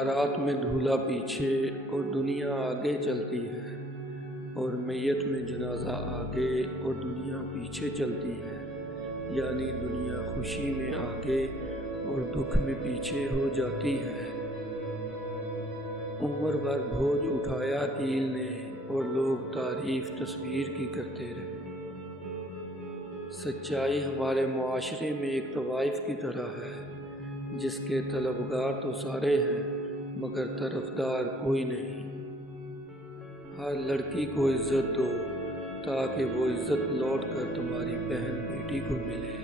بارات میں دھولا پیچھے اور دنیا آگے چلتی ہے، اور میت میں جنازہ آگے اور دنیا پیچھے چلتی ہے، یعنی دنیا خوشی میں آگے اور دکھ میں پیچھے ہو جاتی ہے۔ عمر بھر بوجھ اٹھایا کیل نے اور لوگ تعریف تصویر کی کرتے رہے۔ سچائی ہمارے معاشرے میں ایک طوائف کی طرح ہے، جس کے طلبگار تو سارے ہیں مگر طرفدار کوئی نہیں۔ ہر لڑکی کو عزت دو تاکہ وہ عزت لوٹ کر تمہاری بہن بیٹی کو ملے۔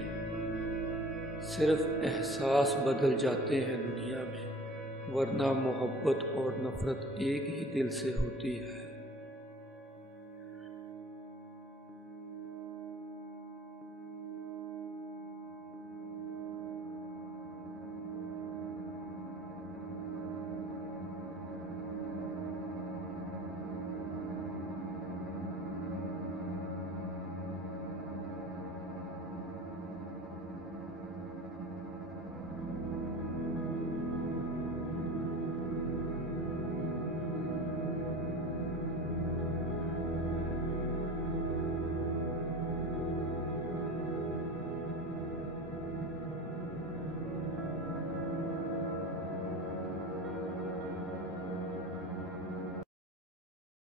صرف احساس بدل جاتے ہیں دنیا میں، ورنہ محبت اور نفرت ایک ہی دل سے ہوتی ہے۔